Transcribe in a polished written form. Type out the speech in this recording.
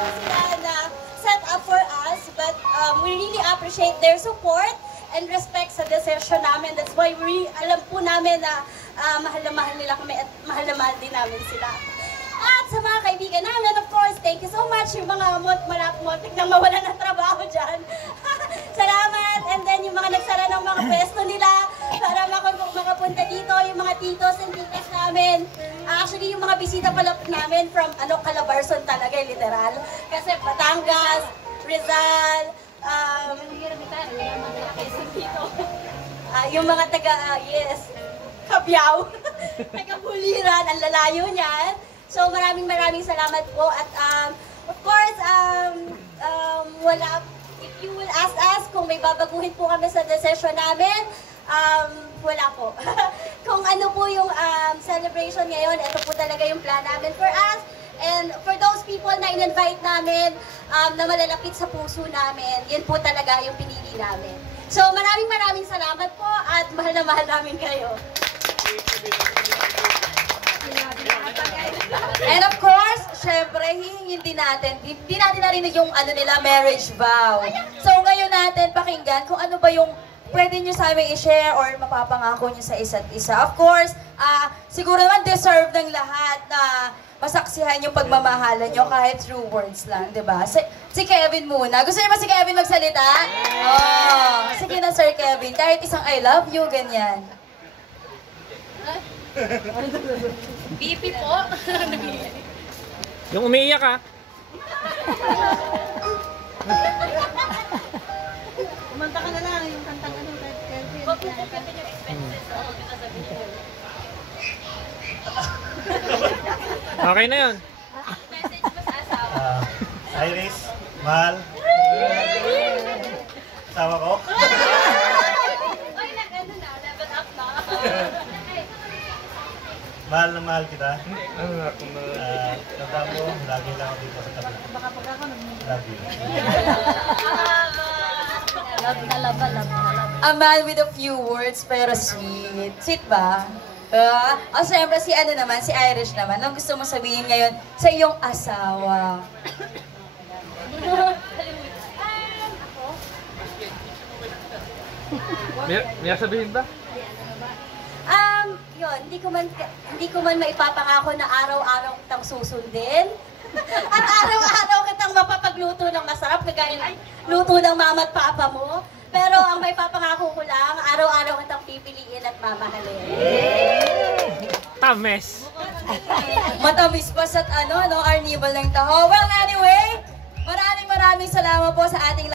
po sila na set up for us, but we really appreciate their support and respect sa decision namin. That's why alam po namin na mahal na mahal nila kami at mahal na mahal din namin sila. At sa mga kaibigan namin, of course, thank you so much. Yung mga motik nang mawala ng trabaho dyan. Salamat! And then yung mga nagsara ng mga pwesto nila para makapunta dito, yung mga titos and titas namin. Actually, yung mga bisita pala namin from Calabarzon talaga, literal. Kasi Batangas, Rizal, yung mga Cabiao, taga-Buliran, ang lalayo niyan. So maraming salamat po at of course, if you will ask us kung may babaguhin po kami sa decision namin, wala po. Kung ano po yung celebration ngayon, ito po talaga yung plan namin for us. And for those people na in-invite namin na malalapit sa puso namin, yun po talaga yung pinili namin. So maraming salamat po at mahal na mahal namin kayo. And of course, syempre, hihingin din natin, hindi natin narinig yung nila, marriage vow. So ngayon natin pakinggan kung ano ba yung pwede nyo sa amin i-share or mapapangako nyo sa isa't isa. Of course, siguro naman deserve ng lahat na masaksihan yung pagmamahalan nyo kahit through words lang, di ba? Si Kevin muna. Gusto niyo ba si Kevin magsalita? Oh, sige na Sir Kevin. Kahit isang I love you, ganyan. BP po. Yung umiiyak ka. Kumanta ka na lang yung kantang Kelvin. Huwag mo kumpletin yung expenses. Huwag mo sasabihin. Okay na yun. Message mo sa asawa. Iris, mahal. Asawa ko. Oy, nag-ano na, level up na. Mahal na mahal kita. Tanda mo, lagi lang ako dito sa tabi. Love you. Love na love. A man with a few words pero sweet. Sweet ba? Siyempre si si Irish naman. Anong gusto mo sabihin ngayon sa iyong asawa? May sabihin ba? Yun, hindi ko man maipapangako na araw-araw kitang susundin. At araw-araw kitang mapapagluto ng masarap, kagaya ng luto ng mama at papa mo. Pero ang maipapangako ko lang, araw-araw kitang pipiliin at mamahalin. Tames. Matamis pa sa arnibal ng taho. Well, anyway, maraming salamat po sa ating